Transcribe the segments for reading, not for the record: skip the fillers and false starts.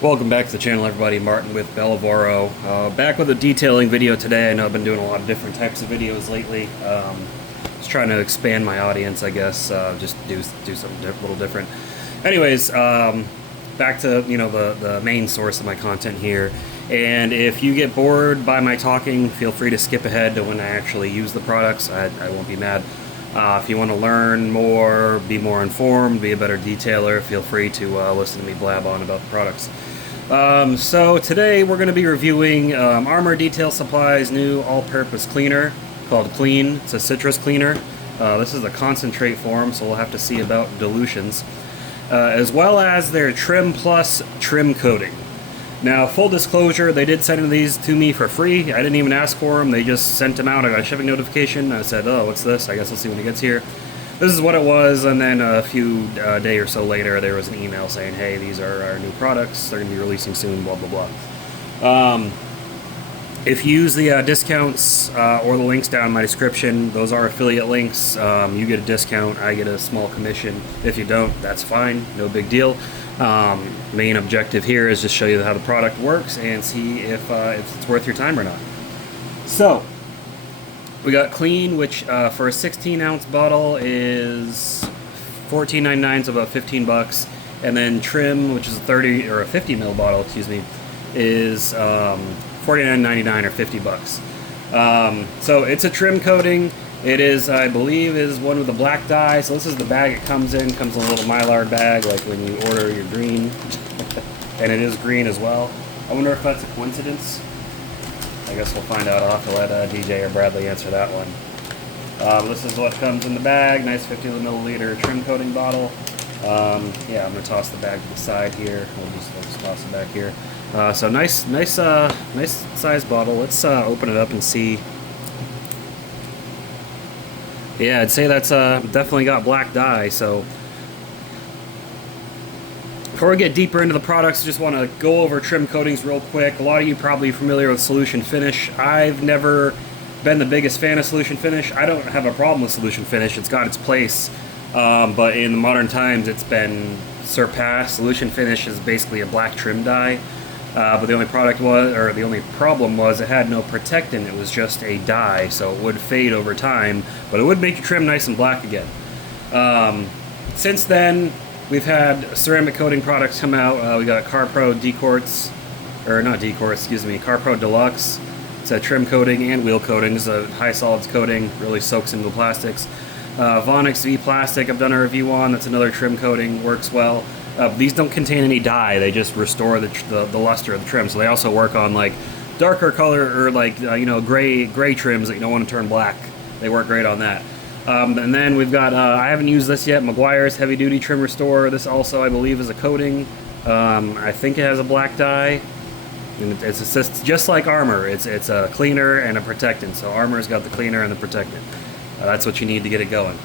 Welcome back to the channel, everybody. Martin with Bellavoro. Back with a detailing video today. I know I've been doing a lot of different types of videos lately. Just trying to expand my audience, I guess. Just do something a little different. Anyways, back to the main source of my content here. And if you get bored by my talking, feel free to skip ahead to when I actually use the products. I won't be mad. If you want to learn more, be more informed, be a better detailer, feel free to listen to me blab on about the products. So today we're going to be reviewing Armour Detail Supply's new all-purpose cleaner called Clean. It's a citrus cleaner. This is a concentrate form, so we'll have to see about dilutions. As well as their Trim Plus trim coating. Now, full disclosure, they did send these to me for free. I didn't even ask for them. They just sent them out. I got a shipping notification. I said, oh, what's this? I guess I'll see when it gets here. This is what it was, and then a few day or so later, there was an email saying, hey, these are our new products. They're going to be releasing soon, blah, blah, blah. If you use the discounts or the links down in my description, those are affiliate links. You get a discount, I get a small commission. If you don't, that's fine, no big deal. Main objective here is just show you how the product works and see if it's worth your time or not. So, we got Clean, which for a 16-ounce bottle is $14.99, so about 15 bucks. And then Trim, which is a 30 or a 50 ml bottle, excuse me, is $49.99 or 50 bucks. So it's a trim coating. It is, I believe, is one with a black dye. So this is the bag it comes in. Comes in a little Mylar bag, like when you order your green. And it is green as well. I wonder if that's a coincidence. I guess we'll find out. I'll have to let DJ or Bradley answer that one. This is what comes in the bag. Nice 50 milliliter trim coating bottle. Yeah, I'm gonna toss the bag to the side here. We'll just toss it back here. So nice size bottle. Let's open it up and see. Yeah, I'd say that's definitely got black dye. So before we get deeper into the products, I just want to go over trim coatings real quick. A lot of you probably familiar with Solution Finish. I've never been the biggest fan of Solution Finish. I don't have a problem with Solution Finish. It's got its place. But in the modern times, it's been surpassed. Solution Finish is basically a black trim dye. But the only problem was it had no protectant. It was just a dye, so it would fade over time, but it would make your trim nice and black again. Since then, we've had ceramic coating products come out. We got CarPro D-Quartz, or not D-Quartz, excuse me, CarPro Deluxe. It's a trim coating and wheel coating. This is a high solids coating, really soaks into the plastics. Vonix V Plastic, I've done a review on. That's another trim coating, works well. These don't contain any dye. They just restore the luster of the trim. So they also work on like darker color or like gray trims that you don't want to turn black. They work great on that. And then we've got I haven't used this yet. Meguiar's Heavy Duty Trim Restore. This also I believe is a coating. I think it has a black dye. And it's just like Armour. It's a cleaner and a protectant. So Armour's got the cleaner and the protectant. That's what you need to get it going.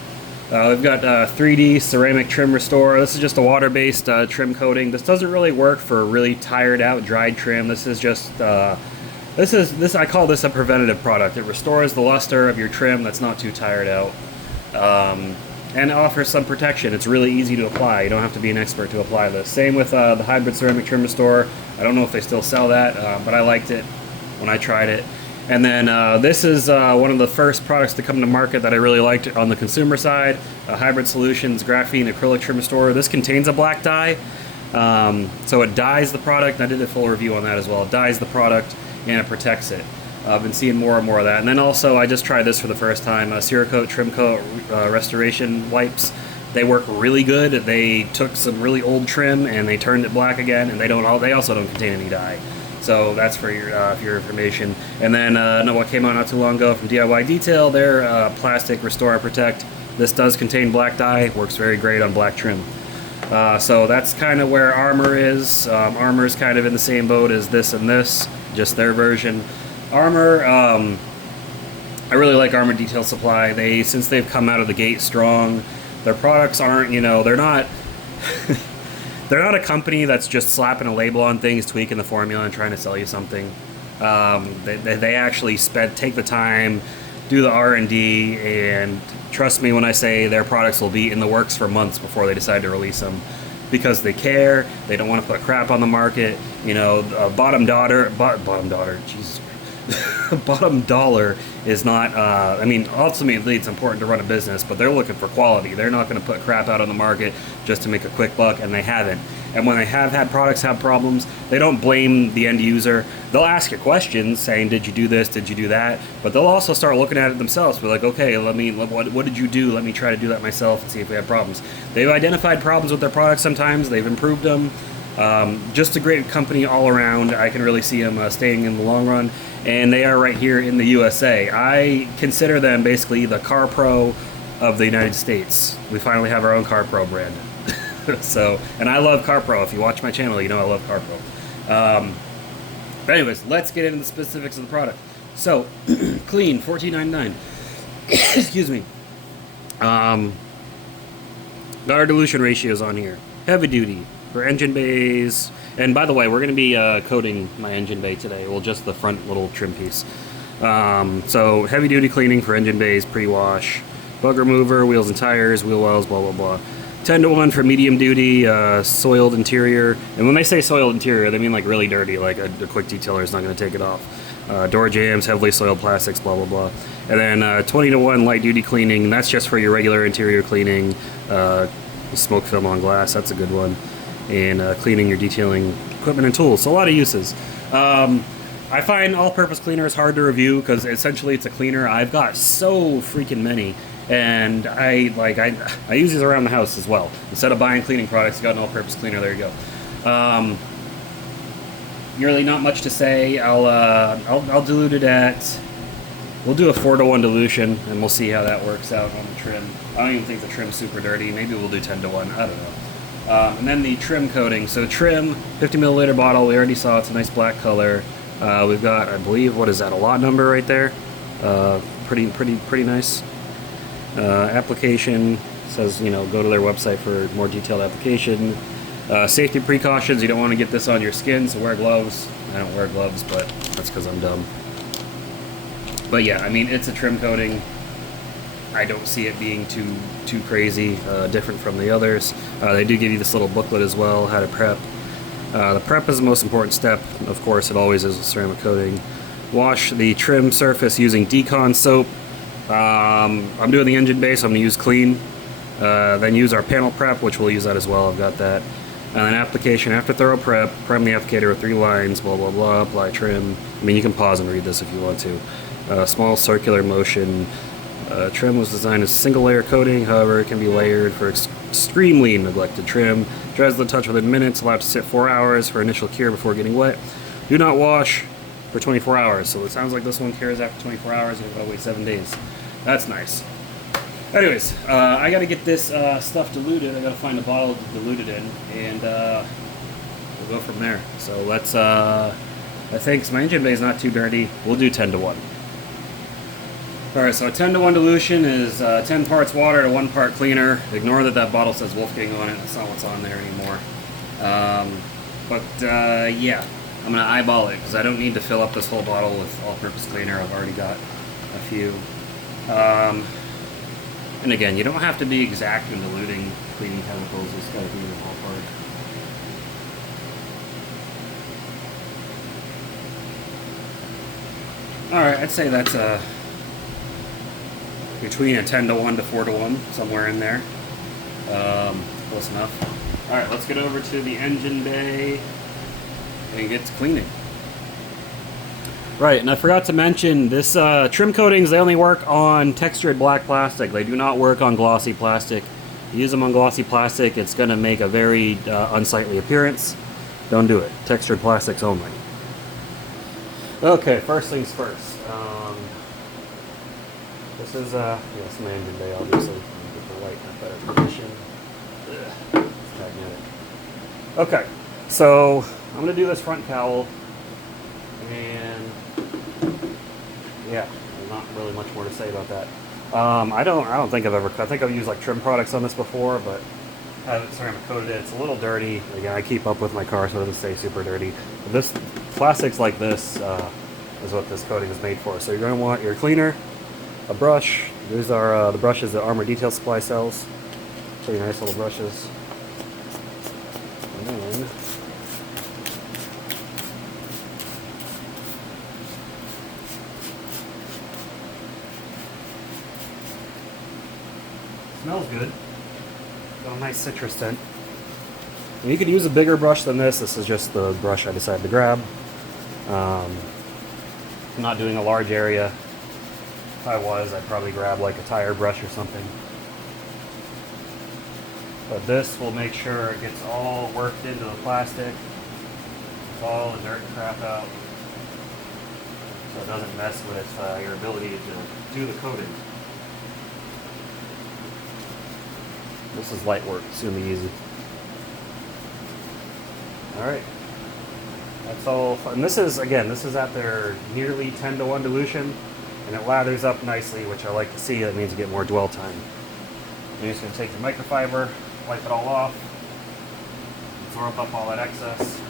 We've got 3D Ceramic Trim Restore. This is just a water-based trim coating. This doesn't really work for really tired out, dried trim. This is just I call this a preventative product. It restores the luster of your trim that's not too tired out, and offers some protection. It's really easy to apply. You don't have to be an expert to apply this. Same with the Hybrid Ceramic Trim Restore. I don't know if they still sell that, but I liked it when I tried it. And then this is one of the first products to come to market that I really liked on the consumer side. Hybrid Solutions Graphene Acrylic Trim Restorer. This contains a black dye, so it dyes the product. I did a full review on that as well. It dyes the product and it protects it. I've been seeing more and more of that. And then also I just tried this for the first time. Cerakote Trim Coat Restoration Wipes. They work really good. They took some really old trim and they turned it black again, and they also don't contain any dye. So that's for your information. And then what came out not too long ago from DIY Detail, their Plastic Restore and Protect. This does contain black dye, works very great on black trim. So that's kind of where Armour is. Armour's kind of in the same boat as this and this, just their version. Armour, I really like Armour Detail Supply. Since they've come out of the gate strong, their products aren't, they're not... They're not a company that's just slapping a label on things, tweaking the formula, and trying to sell you something. They actually take the time, do the R&D, and trust me when I say their products will be in the works for months before they decide to release them. because they care. They don't want to put crap on the market. You know, bottom dollar, Jesus, bottom dollar is not. I mean, ultimately, it's important to run a business, but they're looking for quality. They're not going to put crap out on the market just to make a quick buck, and they haven't. And when they have had products have problems, they don't blame the end user. They'll ask you questions saying, did you do this? Did you do that? But they'll also start looking at it themselves. Be like, okay, what did you do? Let me try to do that myself and see if we have problems. They've identified problems with their products sometimes. They've improved them. Just a great company all around. I can really see them staying in the long run. And they are right here in the USA. I consider them basically the Car Pro of the United States. We finally have our own Car Pro brand. So, and I love Car Pro. If you watch my channel, you know I love Car Pro. But anyways, let's get into the specifics of the product. So, clean, $14.99. Excuse me. Got our dilution ratios on here. Heavy duty for engine bays. And by the way, we're going to be coating my engine bay today. Well, just the front little trim piece. So, heavy duty cleaning for engine bays, pre-wash. Bug remover, wheels and tires, wheel wells, blah, blah, blah. 10-to-1 for medium duty, soiled interior. And when they say soiled interior, they mean like really dirty, like a quick detailer is not going to take it off. Door jambs, heavily soiled plastics, blah, blah, blah. And then 20-to-1 light duty cleaning, that's just for your regular interior cleaning. Smoke film on glass, that's a good one. And cleaning your detailing equipment and tools, so a lot of uses. I find all-purpose cleaner is hard to review because essentially it's a cleaner. I've got so freaking many. And I use these around the house as well. Instead of buying cleaning products, you got an all-purpose cleaner. There you go. Really not much to say. I'll dilute it at. We'll do a 4-to-1 dilution, and we'll see how that works out on the trim. I don't even think the trim's super dirty. Maybe we'll do 10-to-1. I don't know. And then the trim coating. So trim, 50 milliliter bottle. We already saw it's a nice black color. We've got, I believe, what is that? A lot number right there. Pretty nice. Application says, you know, go to their website for more detailed application. Safety precautions, you don't want to get this on your skin, so wear gloves. I don't wear gloves, but that's because I'm dumb. But yeah, I mean, it's a trim coating. I don't see it being too crazy, different from the others. They do give you this little booklet as well, how to prep. The prep is the most important step. Of course, it always is with ceramic coating. Wash the trim surface using Decon soap. I'm doing the engine bay, so I'm going to use clean. Then use our panel prep, which we'll use that as well. I've got that. And then application. After thorough prep, prime the applicator with 3 lines, blah, blah, blah, apply trim. I mean, you can pause and read this if you want to. Small circular motion. Trim was designed as a single layer coating, however, it can be layered for extremely neglected trim. Dries the touch within minutes, allowed to sit 4 hours for initial cure before getting wet. Do not wash for 24 hours. So it sounds like this one cures after 24 hours, and you've got to wait 7 days. That's nice. Anyways, I got to get this stuff diluted. I got to find a bottle to dilute it in, and we'll go from there. So let's, I think my engine bay is not too dirty. We'll do 10-to-1. Alright, so a 10-to-1 dilution is 10 parts water to 1 part cleaner. Ignore that bottle says Wolfgang on it. That's not what's on there anymore. Yeah, I'm going to eyeball it because I don't need to fill up this whole bottle with all-purpose cleaner. I've already got a few. And again, you don't have to be exact in diluting cleaning chemicals. You just got to be in the ballpark. Alright, I'd say that's between a 10-to-1 to 4-to-1, somewhere in there. Close enough. Alright, let's get over to the engine bay and get to cleaning. Right, and I forgot to mention, this trim coatings, they only work on textured black plastic. They do not work on glossy plastic. You use them on glossy plastic, it's going to make a very unsightly appearance. Don't do it. Textured plastics only. Okay, first things first. This is, yes, my engine bay, obviously. Get the light in a better position. Okay, so I'm going to do this front cowl. And yeah, there's not really much more to say about that. I don't think I think I've used like trim products on this before, but I haven't ceramic coated it. It's a little dirty. Again, I keep up with my car so it doesn't stay super dirty. But this plastics like this is what this coating is made for. So you're going to want your cleaner, a brush. These are the brushes that Armour Detail Supply sells. Pretty nice little brushes. Smells good. Got a nice citrus scent. And you could use a bigger brush than this. This is just the brush I decided to grab. I'm not doing a large area. If I was, I'd probably grab like a tire brush or something. But this will make sure it gets all worked into the plastic. It's all the dirt and crap out. So it doesn't mess with your ability to do the coating. This is light work, it's gonna be easy. Alright. That's all fun. And this is, again, this is at their nearly 10-to-1 dilution, and it lathers up nicely, which I like to see. That means you get more dwell time. You're just gonna take the microfiber, wipe it all off, absorb up all that excess.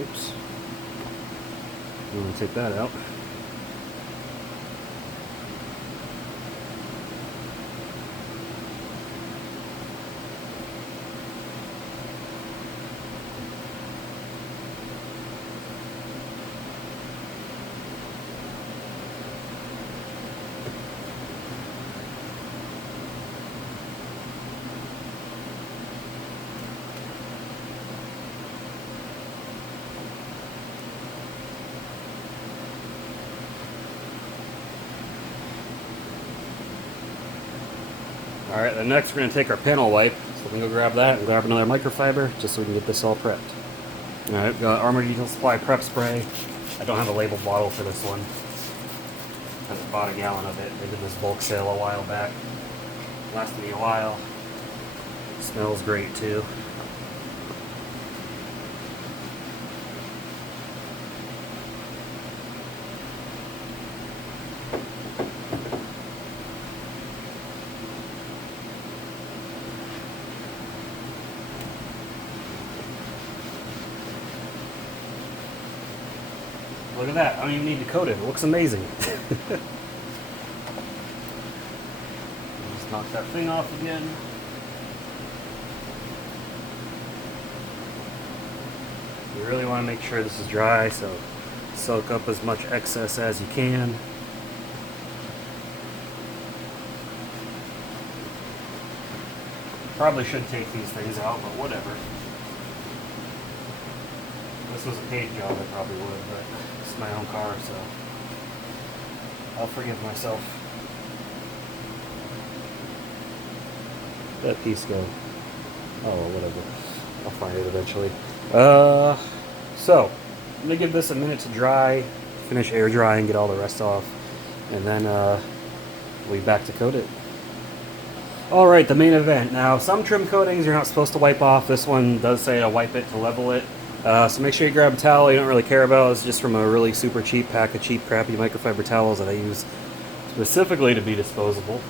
Oops. I'm going to take that out. Alright, then next we're going to take our panel wipe, so we can go grab that and grab another microfiber, just so we can get this all prepped. Alright, we've got Armour Detail Supply prep spray. I don't have a labeled bottle for this one. I just bought a gallon of it. They did this bulk sale a while back. Lasted me a while. It smells great too. Look at that, I don't even need to coat it, it looks amazing. Just knock that thing off again. You really want to make sure this is dry, so soak up as much excess as you can. Probably should take these things out, but whatever. If this was a paid job, I probably would, but it's my own car, so I'll forgive myself. That piece go. Oh, whatever. I'll find it eventually. So I'm gonna give this a minute to dry, finish air drying, get all the rest off, and then we'll be back to coat it. Alright, the main event. Now, some trim coatings you're not supposed to wipe off. This one does say to wipe it to level it. So make sure you grab a towel you don't really care about. It's just from a really super cheap pack of cheap, crappy microfiber towels that I use specifically to be disposable.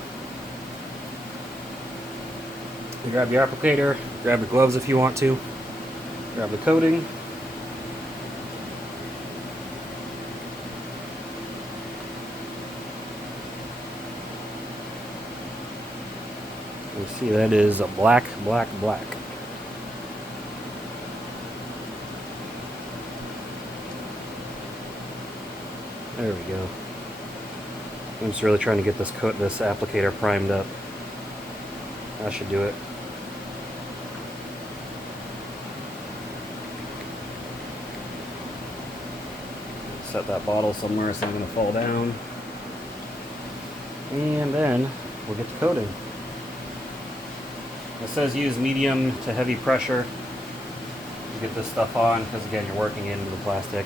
You grab your applicator, grab your gloves if you want to, grab the coating. You see that is a black, black, black. There we go. I'm just really trying to get this applicator primed up. That should do it. Set that bottle somewhere so I'm going to fall down. And then we'll get the coating. It says use medium to heavy pressure to get this stuff on, because again you're working into the plastic.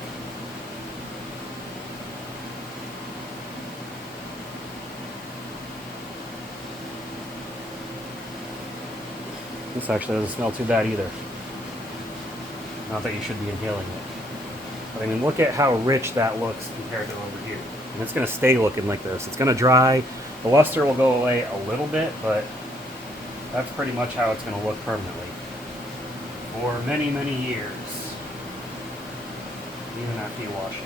This actually doesn't smell too bad either. Not that you should be inhaling it. But I mean, look at how rich that looks compared to over here. And it's going to stay looking like this. It's going to dry. The luster will go away a little bit, but that's pretty much how it's going to look permanently. For many, many years. Even after you wash it.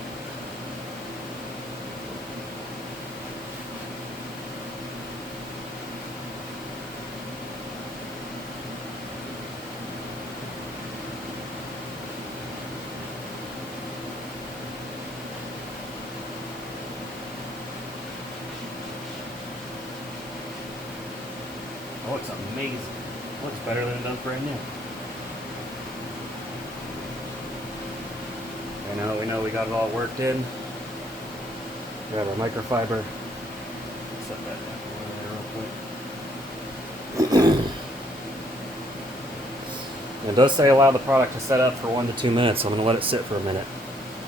It looks amazing. It looks better than it does brand new. We know we got it all worked in. We got our microfiber. Set that down real quick. It does say allow the product to set up for 1 to 2 minutes, so I'm going to let it sit for a minute.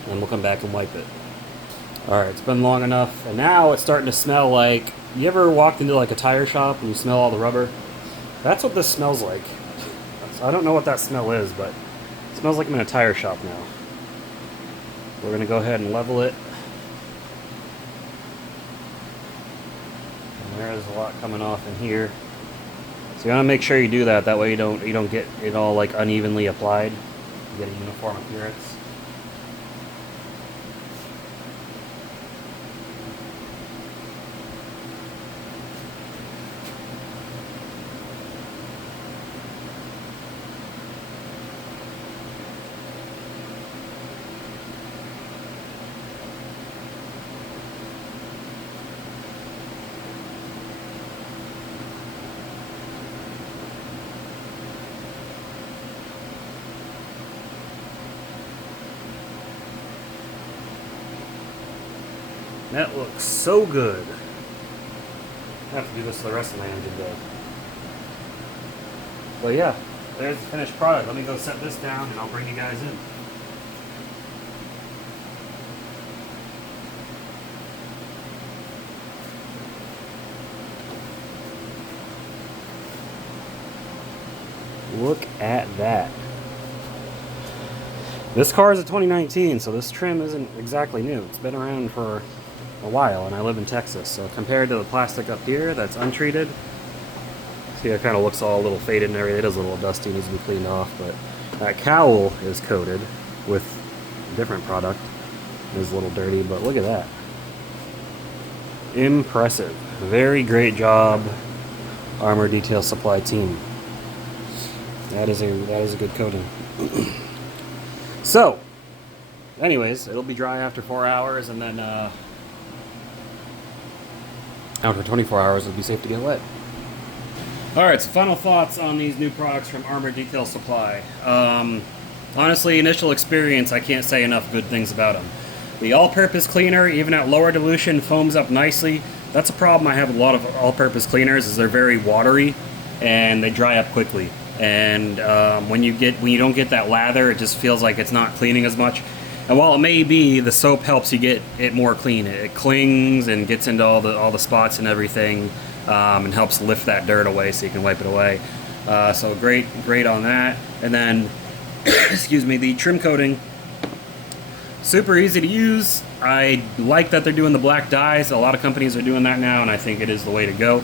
And then we'll come back and wipe it. Alright, it's been long enough, and now it's starting to smell like... You ever walked into like a tire shop and you smell all the rubber? That's what this smells like. So I don't know what that smell is, but it smells like I'm in a tire shop now. We're going to go ahead and level it. And there's a lot coming off in here. So you want to make sure you do that. That way you don't get it all like unevenly applied. You get a uniform appearance. That looks so good. I have to do this to the rest of my engine though. But yeah, there's the finished product. Let me go set this down and I'll bring you guys in. Look at that. This car is a 2019, so this trim isn't exactly new. It's been around for a while, and I live in Texas, so compared to the plastic up here that's untreated, see, it kind of looks all a little faded and everything. It is a little dusty, needs to be cleaned off, but that cowl is coated with a different product. It is a little dirty, but look at that. Impressive. Very great job, Armour Detail Supply team. That is a good coating. So, anyways, it'll be dry after 4 hours, and then after 24 hours, it'll be safe to get wet. Alright, so final thoughts on these new products from Armour Detail Supply. Honestly, initial experience, I can't say enough good things about them. The all-purpose cleaner, even at lower dilution, foams up nicely. That's a problem I have with a lot of all-purpose cleaners, is they're very watery, and they dry up quickly. And when you don't get that lather, it just feels like it's not cleaning as much. And while it may be, the soap helps you get it more clean. It clings and gets into all the spots and everything, and helps lift that dirt away so you can wipe it away. So great on that. And then, excuse me, the trim coating, super easy to use. I like that they're doing the black dyes. A lot of companies are doing that now, and I think it is the way to go.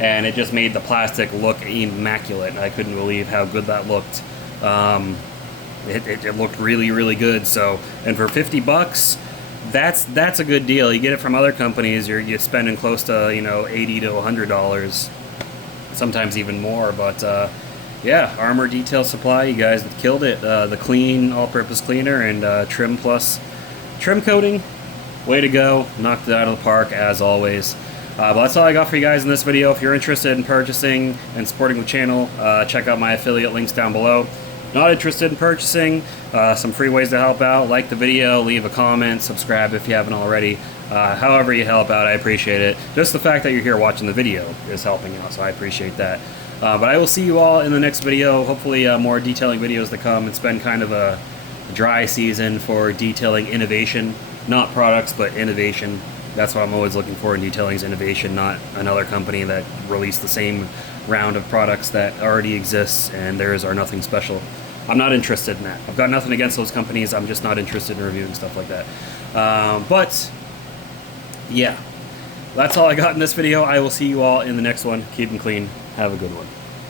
And it just made the plastic look immaculate. I couldn't believe how good that looked. It looked really, really good. So, and for $50, that's a good deal. You get it from other companies, you're spending close to $80 to $100, sometimes even more. But yeah, Armour Detail Supply, you guys killed it. The clean all-purpose cleaner and trim plus trim coating, way to go. Knocked it out of the park as always. But that's all I got for you guys in this video. If you're interested in purchasing and supporting the channel, check out my affiliate links down below. Not interested in purchasing, some free ways to help out. Like the video, leave a comment, subscribe if you haven't already. However you help out, I appreciate it. Just the fact that you're here watching the video is helping out, so I appreciate that. But I will see you all in the next video. Hopefully more detailing videos to come. It's been kind of a dry season for detailing innovation. Not products, but innovation. That's what I'm always looking for in detailing is innovation, not another company that released the same round of products that already exists and theirs are nothing special. I'm not interested in that. I've got nothing against those companies. I'm just not interested in reviewing stuff like that. But yeah, that's all I got in this video. I will see you all in the next one. Keep them clean. Have a good one.